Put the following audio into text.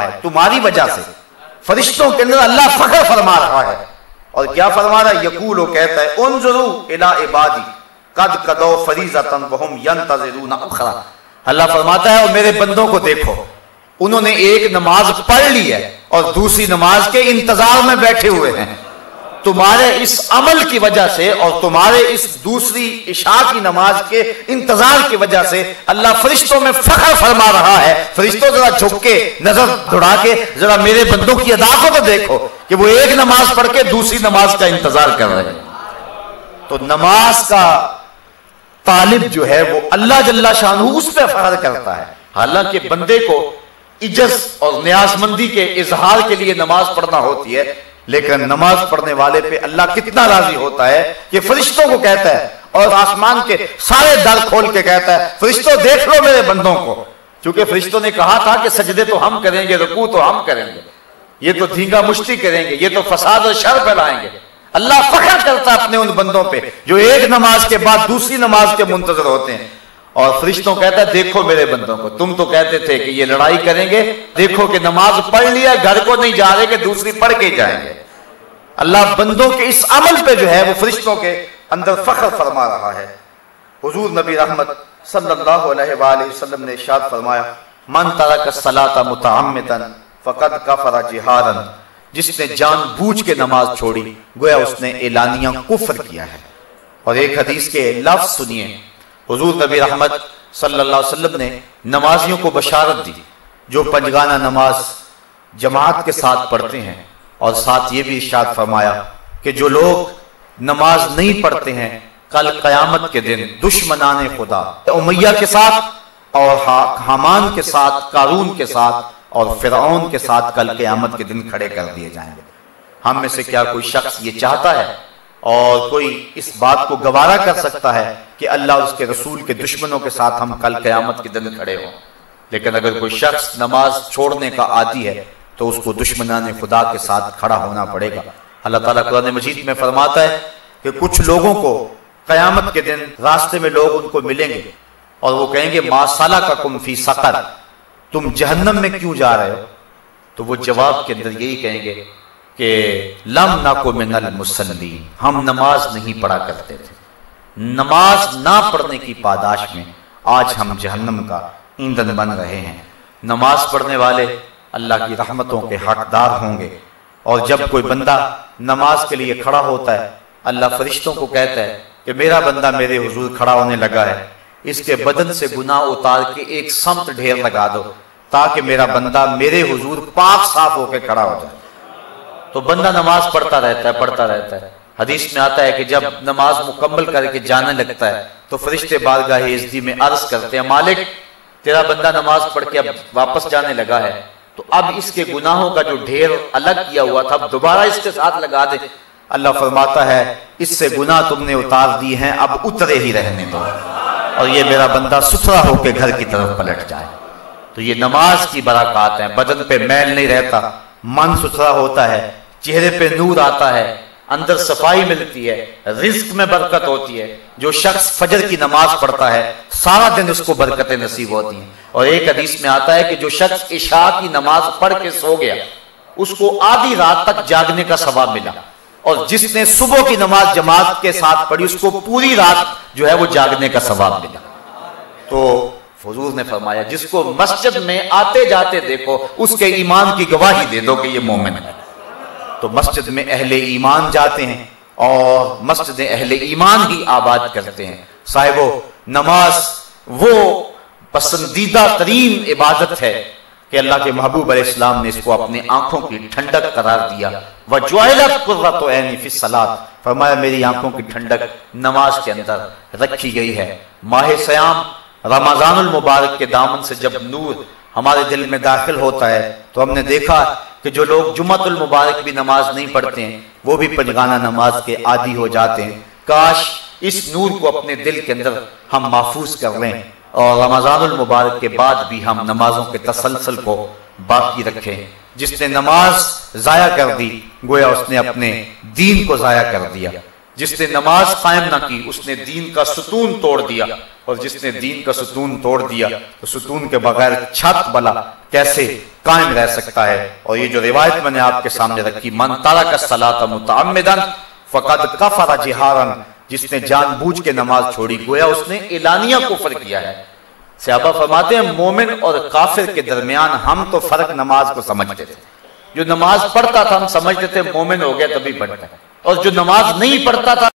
है, तुम्हारी वजह से फरिश्तों के अंदर अल्लाह फख्र फरमा रहा है। और क्या फरमा रहा है? यकूल, कहता है उन्जुरू इला इबादी कद कदौ फरीज़तन वहुम यंतज़िरून उखरा। अल्लाह फरमाता है और मेरे बंदों को देखो, उन्होंने एक नमाज पढ़ ली है और दूसरी नमाज के इंतजार में बैठे हुए हैं। तुम्हारे इस अमल की वजह से और तुम्हारे इस दूसरी इशा की नमाज के इंतजार की वजह से अल्लाह फरिश्तों में फख्र फरमा रहा है। फरिश्तों जरा झुक के नजर दौड़ा के जरा मेरे बंदों की अदा को तो देखो कि वो एक नमाज पढ़ के दूसरी नमाज का इंतजार कर रहे हैं। तो नमाज का तालिब जो है वो अल्लाह जल्ला शानहू उस पर फख्र करता है। हालांकि बंदे को इज्जत और न्याजमंदी के इजहार के लिए नमाज पढ़ना होती है, लेकिन नमाज पढ़ने वाले पे अल्लाह कितना राजी होता है कि फरिश्तों को कहता है और आसमान के सारे दर खोल के कहता है फरिश्तों देख लो मेरे बंदों को। क्योंकि फरिश्तों ने कहा था कि सजदे तो हम करेंगे, रुकू तो हम करेंगे, ये तो धींगा मुश्ती करेंगे, ये तो फसाद और शर फैलाएंगे। अल्लाह फख्र करता है अपने उन बंदों पे जो एक नमाज के बाद दूसरी नमाज के मुंतजर होते हैं। और फरिश्तों कहता है देखो मेरे बंदों को, तुम तो कहते थे कि ये लड़ाई करेंगे, देखो कि नमाज पढ़ लिया, घर को नहीं जा रहे कि दूसरी पढ़ के जाएंगे। अल्लाह बंदों के इस अमल पे जो है वो फरिश्तों के अंदर फख्र फरमा रहा है। हुजूर नबी रहमत सल्लल्लाहु अलैहि वसल्लम ने इरशाद फरमाया मन तरक सलाता मुतअम्मिदन फकद कफरा जिहादन, जिसने जानबूझ के नमाज छोड़ी गोया उसने एलानिया कुफ्र किया है। और एक हदीस के लफ्ज सुनिए, हुजूर नबी रहमत सल्लल्लाहु अलैहि वसल्लम ने नमाजियों को बशारत दी जो पंजगाना नमाज जमात के साथ पढ़ते हैं, और साथ ये भी इरशाद फरमाया कि जो लोग नमाज नहीं पढ़ते हैं कल क़यामत के दिन दुश्मनाने खुदा उमैया के साथ और हामान के साथ, कारून के साथ और फिरौन के साथ कल क़यामत के दिन खड़े कर दिए जाएंगे। हम में से क्या कोई शख्स ये चाहता है और कोई इस बात को गवारा कर सकता है कि अल्लाह उसके रसूल के दुश्मनों के साथ हम कल क़यामत के दिन खड़े हों? लेकिन अगर कोई शख्स नमाज छोड़ने का आदी है तो उसको दुश्मनाने खुदा के साथ खड़ा होना पड़ेगा। अल्लाह ताला कुरान मजीद में फरमाता है कि कुछ लोगों को क़यामत के दिन रास्ते में लोग उनको मिलेंगे और वो कहेंगे मा सलककुम फी सक़र, तुम जहन्नम में क्यों जा रहे हो? तो वो जवाब के अंदर यही कहेंगे कि लम नकु मिनल मुसल्लीन, हम नमाज नहीं पढ़ा करते थे। नमाज ना पढ़ने की पादाश में आज हम जहन्नम का ईंधन बन रहे हैं। नमाज पढ़ने वाले अल्लाह की रहमतों के हकदार होंगे। और जब कोई बंदा नमाज के लिए खड़ा होता है अल्लाह फरिश्तों को कहता है कि मेरा बंदा मेरे हुजूर खड़ा होने लगा है, इसके बदन से गुनाह उतार के एक समत ढेर लगा दो ताकि मेरा बंदा मेरे हुजूर पाक साफ होकर खड़ा हो जाए। तो बंदा नमाज पढ़ता रहता है। हदीस में आता है कि जब नमाज मुकम्मल करके जाने लगता है तो फरिश्ते बारगाह इज़्ज़ी में अर्ज करते हैं मालिक तेरा बंदा नमाज पढ़ के अब वापस जाने लगा है, तो अब इसके गुनाहों का जो ढेर अलग किया हुआ था अब दोबारा इसके साथ लगा दे। अल्लाह फरमाता है इससे गुनाह तुमने उतार दिए हैं, अब उतरे ही रहने दो और ये मेरा बंदा सुथरा होकर घर की तरफ पलट जाए। तो ये नमाज की बरकत है। बदन पे मैल नहीं रहता, मन सुथरा होता है, चेहरे पे नूर आता है, अंदर सफाई मिलती है, रिज्क में बरकत होती है। जो शख्स फजर की नमाज पढ़ता है सारा दिन उसको बरकतें नसीब होती हैं। और एक हदीस में आता है कि जो शख्स इशा की नमाज पढ़ के सो गया उसको आधी रात तक जागने का सवाब मिला, और जिसने सुबह की नमाज जमात के साथ पढ़ी उसको पूरी रात जो है वो जागने का सवाब मिला। तो हुजूर ने फरमाया जिसको मस्जिद में आते जाते देखो उसके ईमान की गवाही दे दो कि ये मोमिन है। तो मस्जिद में अहले ईमान जाते हैं और मस्जिद अहले ईमान ही आबाद करते हैं। साहिबो, नमाज वो पसंदीदा तरीन इबादत है कि अल्लाह के महबूब अलैहिस्सलाम ने इसको अपनी आंखों की ठंडक करार दिया। वजुइलत कुर्रतु ऐनी फिस सलात, फरमाया मेरी आंखों की ठंडक नमाज के अंदर रखी गई है। माह सयाम रमजानुल मुबारक के दामन से जब नूर हमारे दिल में दाखिल होता है तो हमने देखा कि जो लोग जुम्मतुल मुबारक भी नमाज नहीं पढ़ते हैं वो भी पंजगाना नमाज के आदी हो जाते हैं। काश इस नूर को अपने दिल के अंदर हम महफूज कर लें और रमजानुल मुबारक के बाद भी हम नमाजों के तसलसल को बाकी रखें। जिसने नमाज जाया कर दी गोया उसने अपने दीन को जाया कर दिया। जिसने नमाज कायम ना की उसने दीन का सुतून तोड़ दिया, और जिसने दीन का सुतून तोड़ दिया तो सुतून के बगैर छत भला कैसे कायम रह सकता है। और ये जो रिवायत मैंने आपके सामने रखी, मन तरक सलात मुतअम्मिदन फकद कफर जिहारन, जिसने जानबूझ के नमाज छोड़ी गोया उसने एलानिया कुफ्र किया है। सहाबा फरमाते हैं मोमिन और काफिर के दरमियान हम तो फर्क नमाज को समझते थे। जो नमाज पढ़ता था हम समझते थे मोमिन हो गया तभी पढ़ता है, और जो नमाज नहीं पढ़ता था